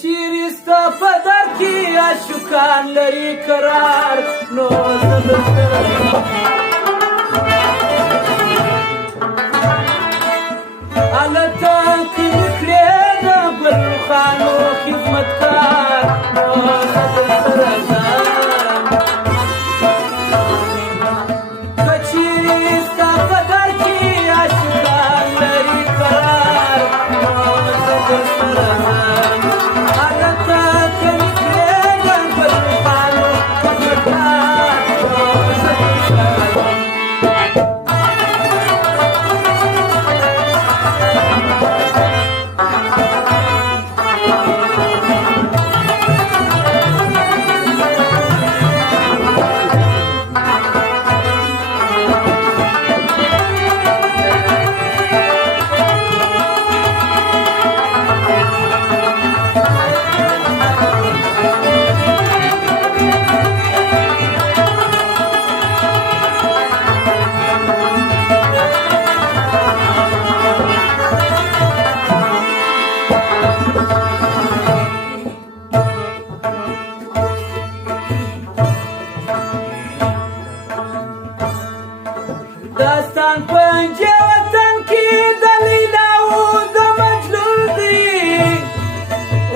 چیرې ستا په در کې عاشقان لري قرار نو زه درسره هلته که مې کړې د ګلخانو خدمتکار نو زه درسره ځم که چیرې ستا په در کې عاشقان لري قرار نو زه درسره ځم داستان پنجه وطن کې د لیلا او د مجنون دی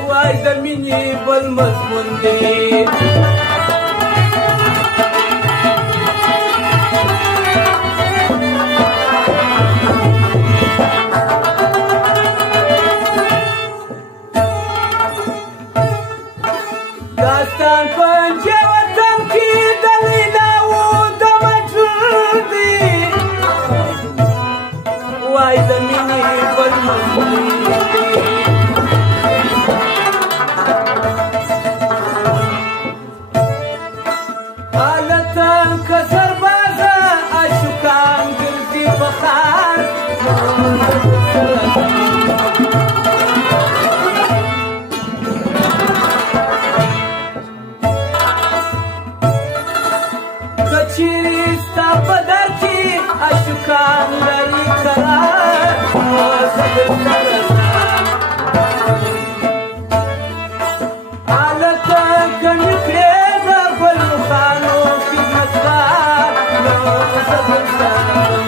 وای د مینې بل مضمون دی داستان پنجه وطن کې د لیلا او د مجنون دی وای د مینې بل مضمون دی هلته که سربازه عاشقان ګرځي په ښار که چیرې ستا په در کې عاشقان لري قرار نو زه درسره ځم هلته که مې کړې د ګلخانو خدمتګار نو زه درسره ځم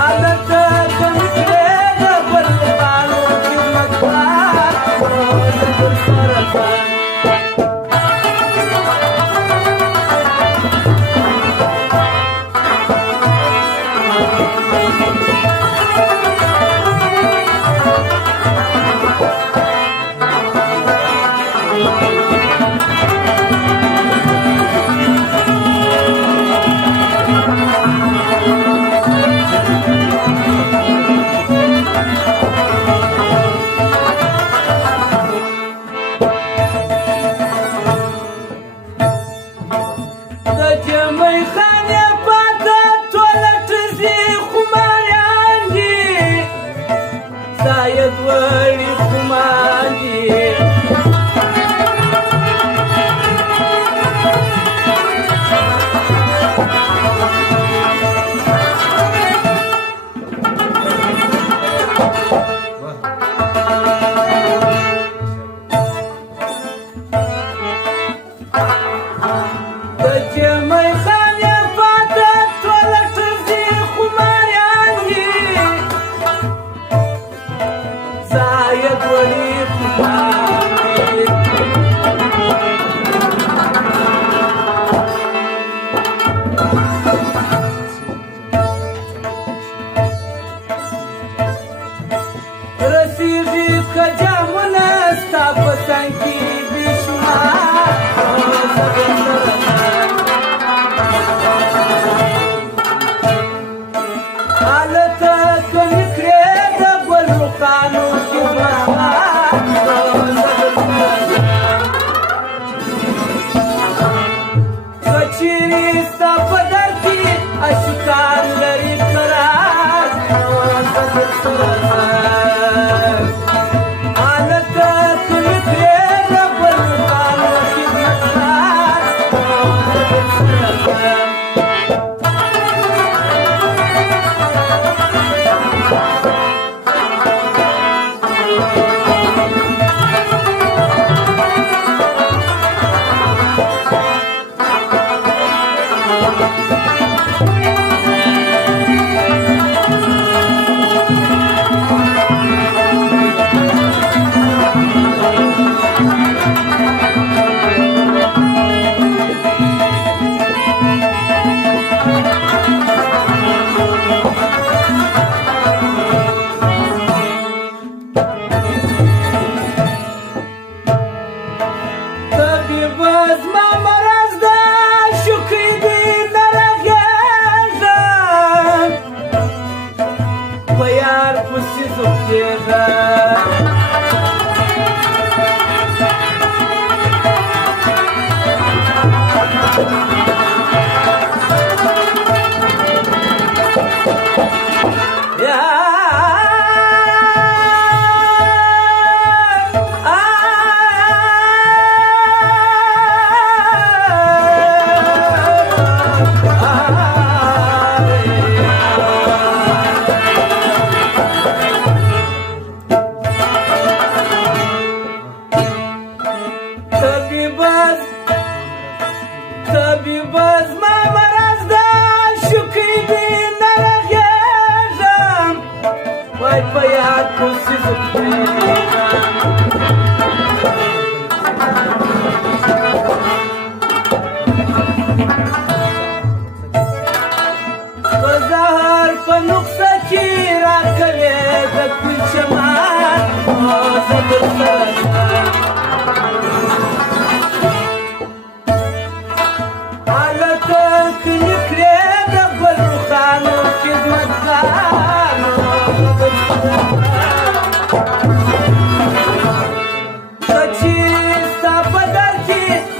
هلته که مې کړې د ګلخانو خدمتګار نو زه درسره ځم د جمعی خانې پاته ټوله ټزي خماریان دي ساید وړي خمان دي د جمعی خانې پاته ټوله ټزي خماریان دي ساید وړي خمان دي رسیږي که جامونه ستا په څنګ کې بې شمار زه درسره ځم هلته که مې کړې د ګلرخانو خدمتګار نو زه درسره ځم که چیرې ستا په در کې عاشقان لري قرار نو زه درسره ځم هلته که مې کړې د ګلرخانو خدمتګار نو زه درسره ځم طبیبه زما مرض ده شوکۍ دې نه رغېږم وای په یاد کوسي زه پرېږدم په زهر په نقصه کې راکوې د کوی چمان زه درسره ځم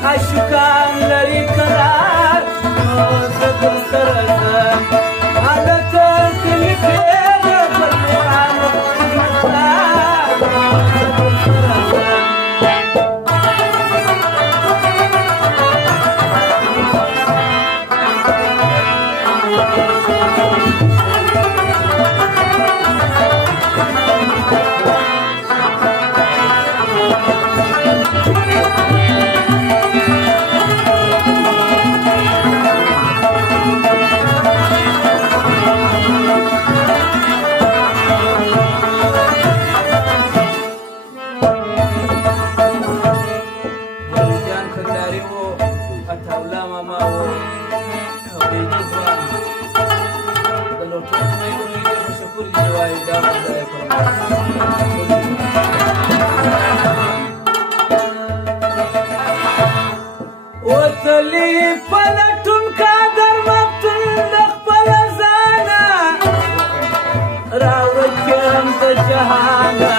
عاشقان لري قرار زه درسره ځم هلته که مې کړې د بلوانو خدمتګار زه درسره ځم وتلي پلټون کا درمتون د خپل ځانه راوړم د جهانه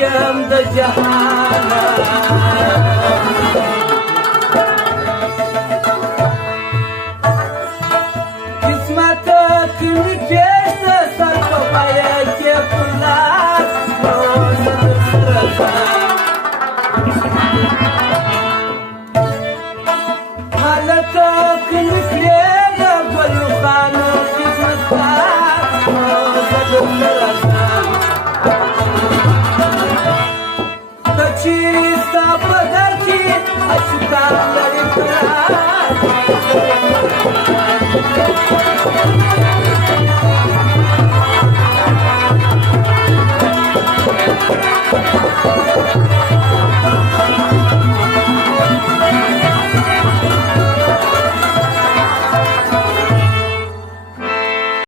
یم د جهانه قسمت کې مې کېږده سر په پایه